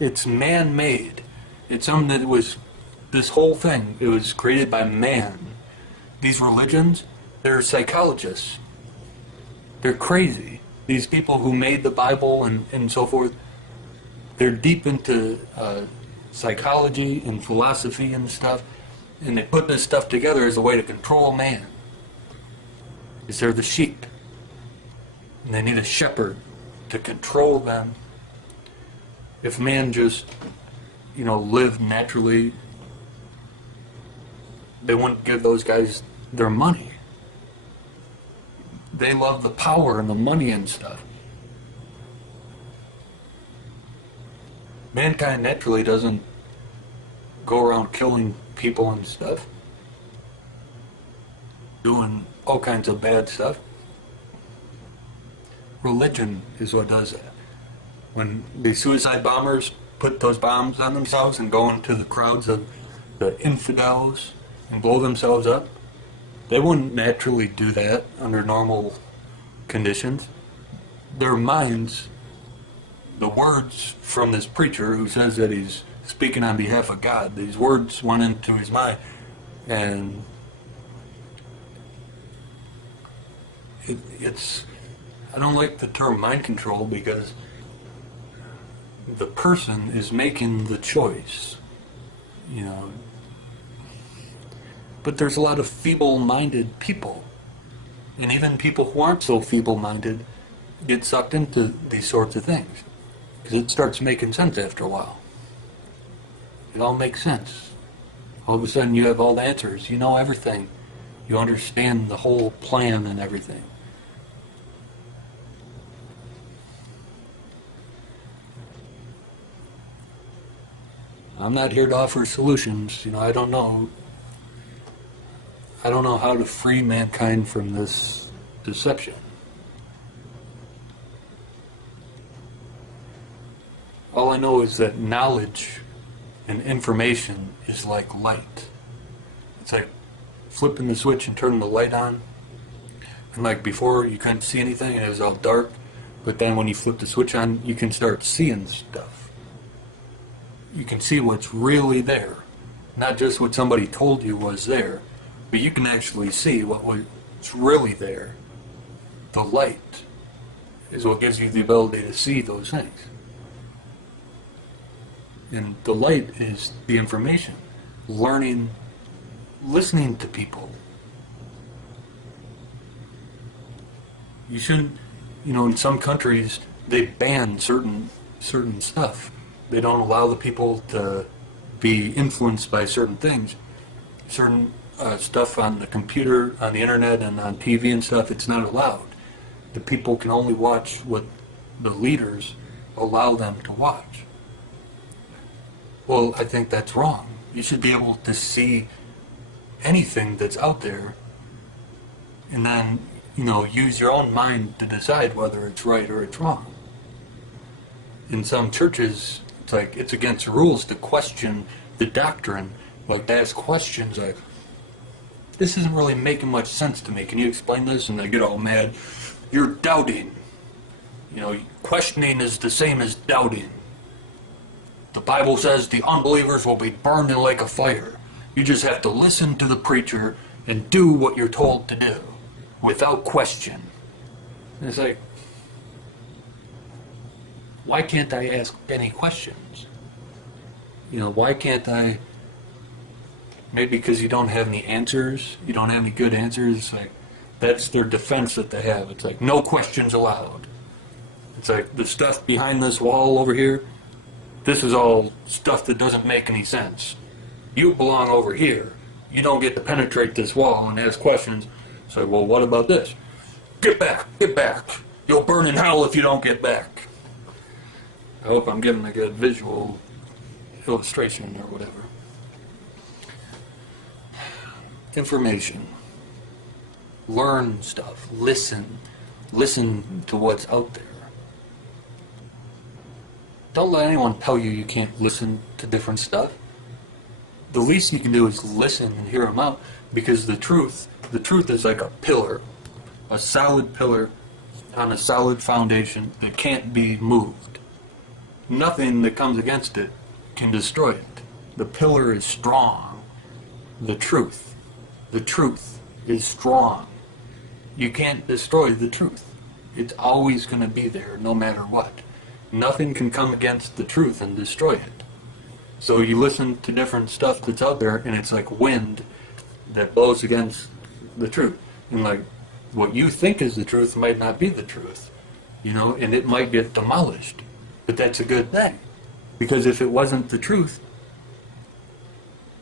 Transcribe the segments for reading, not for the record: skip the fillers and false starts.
It's man-made. It's something that was, this whole thing, it was created by man. These religions, they're psychologists. They're crazy. These people who made the Bible and so forth, they're deep into psychology and philosophy and stuff, and they put this stuff together as a way to control man. Because they're the sheep. And they need a shepherd to control them. If man just, lived naturally, they wouldn't give those guys their money. They love the power and the money and stuff. Mankind naturally doesn't go around killing people and stuff, doing all kinds of bad stuff. Religion is what does that. When the suicide bombers put those bombs on themselves and go into the crowds of the infidels and blow themselves up, they wouldn't naturally do that under normal conditions. Their minds, the words from this preacher who says that he's speaking on behalf of God, these words went into his mind, and it's, I don't like the term mind control because the person is making the choice, But there's a lot of feeble-minded people, and even people who aren't so feeble-minded get sucked into these sorts of things because it starts making sense after a while. It all makes sense. All of a sudden you have all the answers. You know everything. You understand the whole plan and everything. I'm not here to offer solutions. I don't know how to free mankind from this deception. All I know is that knowledge and information is like light. It's like flipping the switch and turning the light on. And like before, you couldn't see anything and it was all dark. But then when you flip the switch on, you can start seeing stuff. You can see what's really there. Not just what somebody told you was there, but you can actually see what's really there. The light is what gives you the ability to see those things. And the light is the information. Learning, listening to people. You shouldn't, in some countries, they ban certain stuff. They don't allow the people to be influenced by certain things. Certain stuff on the computer, on the internet, and on TV and stuff, it's not allowed. The people can only watch what the leaders allow them to watch. Well, I think that's wrong. You should be able to see anything that's out there and then, use your own mind to decide whether it's right or it's wrong. In some churches, it's like it's against the rules to question the doctrine, like to ask questions like, this isn't really making much sense to me. Can you explain this? And they get all mad. You're doubting. Questioning is the same as doubting. The Bible says the unbelievers will be burned in a lake of fire. You just have to listen to the preacher and do what you're told to do without question. And it's like, why can't I ask any questions? Why can't I? Maybe because you don't have any answers. You don't have any good answers. Like, that's their defense that they have. It's like, no questions allowed. It's like, the stuff behind this wall over here, this is all stuff that doesn't make any sense. You belong over here. You don't get to penetrate this wall and ask questions. So, well, what about this? Get back, get back. You'll burn in hell if you don't get back. I hope I'm giving a good visual illustration or whatever. Information. Learn stuff. Listen. Listen to what's out there. Don't let anyone tell you you can't listen to different stuff. The least you can do is listen and hear them out, because the truth is like a pillar, a solid pillar on a solid foundation that can't be moved. nothing that comes against it can destroy it. The pillar is strong. The truth is strong. You can't destroy the truth. It's always going to be there no matter what. Nothing can come against the truth and destroy it. So you listen to different stuff that's out there, and it's like wind that blows against the truth. And like, what you think is the truth might not be the truth, and it might get demolished. But that's a good thing. Because if it wasn't the truth,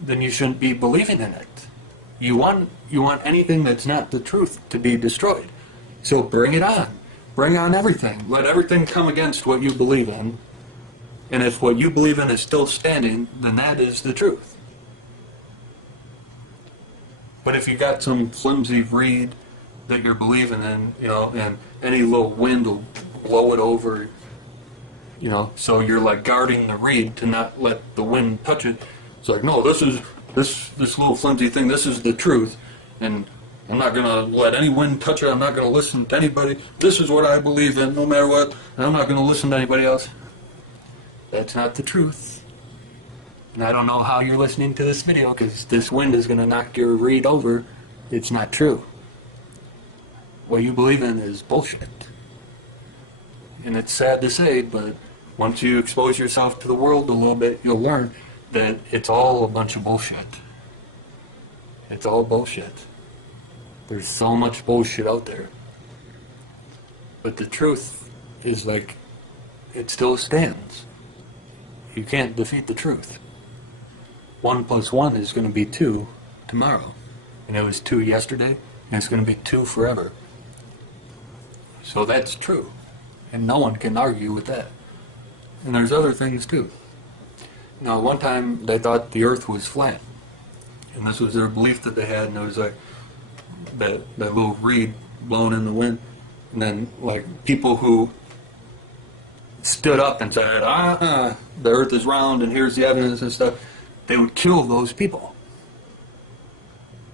then you shouldn't be believing in it. You want anything that's not the truth to be destroyed. So bring it on. Bring on everything. Let everything come against what you believe in. And if what you believe in is still standing, then that is the truth. But if you got some flimsy reed that you're believing in, and any little wind will blow it over, so you're like guarding the reed to not let the wind touch it. It's like, no, this little flimsy thing, this is the truth, and I'm not going to let any wind touch it. I'm not going to listen to anybody. This is what I believe in, no matter what, and I'm not going to listen to anybody else. That's not the truth. And I don't know how you're listening to this video, because this wind is going to knock your reed over. It's not true. What you believe in is bullshit. And it's sad to say, but once you expose yourself to the world a little bit, you'll learn that it's all a bunch of bullshit. It's all bullshit. There's so much bullshit out there. But the truth is like, it still stands. You can't defeat the truth. 1 + 1 is going to be 2 tomorrow. And it was 2 yesterday, and it's going to be 2 forever. So that's true. And no one can argue with that. And there's other things too. One time they thought the earth was flat. And this was their belief that they had, and it was like that little reed blowing in the wind. And then like people who stood up and said, the earth is round and here's the evidence and stuff, they would kill those people.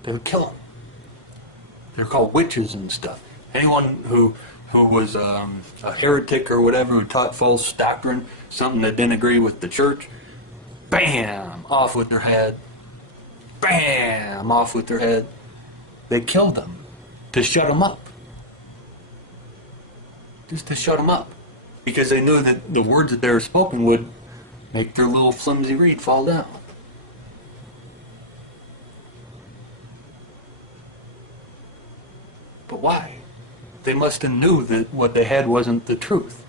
They would kill them. They're called witches and stuff. Anyone who was a heretic or whatever, who taught false doctrine, something that didn't agree with the church, bam, off with their head. Bam, off with their head. They killed them to shut them up. Just to shut them up. Because they knew that the words that they were spoken would make their little flimsy reed fall down. But why? They must have knew that what they had wasn't the truth.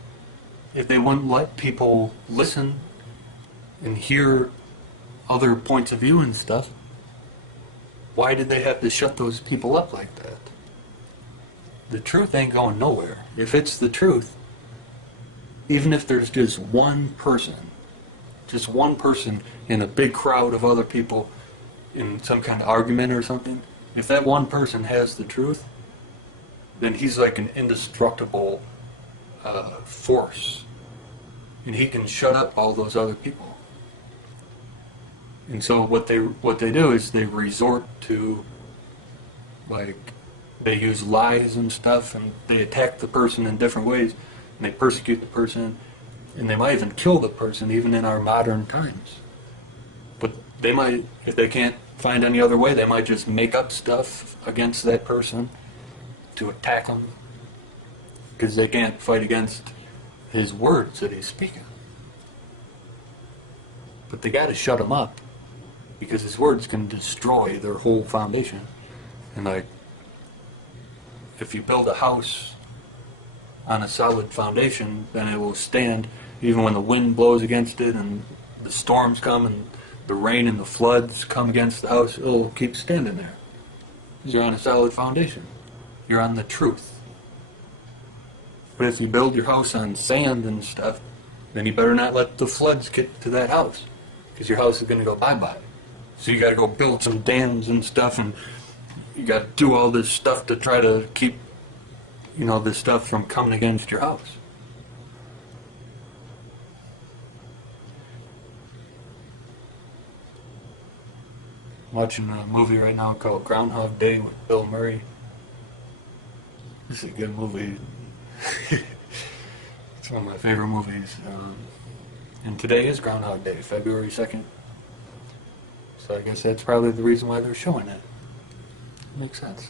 If they wouldn't let people listen and hear other points of view and stuff, why did they have to shut those people up like that? The truth ain't going nowhere. If it's the truth, even if there's just one person in a big crowd of other people in some kind of argument or something, if that one person has the truth, then he's like an indestructible force. And he can shut up all those other people. And so what they do is they resort to, like, they use lies and stuff, and they attack the person in different ways, and they persecute the person, and they might even kill the person, even in our modern times. But they might, if they can't find any other way, they might just make up stuff against that person to attack him, because they can't fight against his words that he's speaking. But they got to shut him up, because his words can destroy their whole foundation. And like, if you build a house on a solid foundation, then it will stand even when the wind blows against it and the storms come and the rain and the floods come against the house. It'll keep standing there, because you're on a solid foundation. You're on the truth. But if you build your house on sand and stuff, then you better not let the floods get to that house, because your house is going to go bye-bye. So you got to go build some dams and stuff, and you got to do all this stuff to try to keep, this stuff from coming against your house. I'm watching a movie right now called Groundhog Day with Bill Murray. This is a good movie. It's one of my favorite movies. And today is Groundhog Day, February 2nd. So I guess that's probably the reason why they're showing it. Makes sense.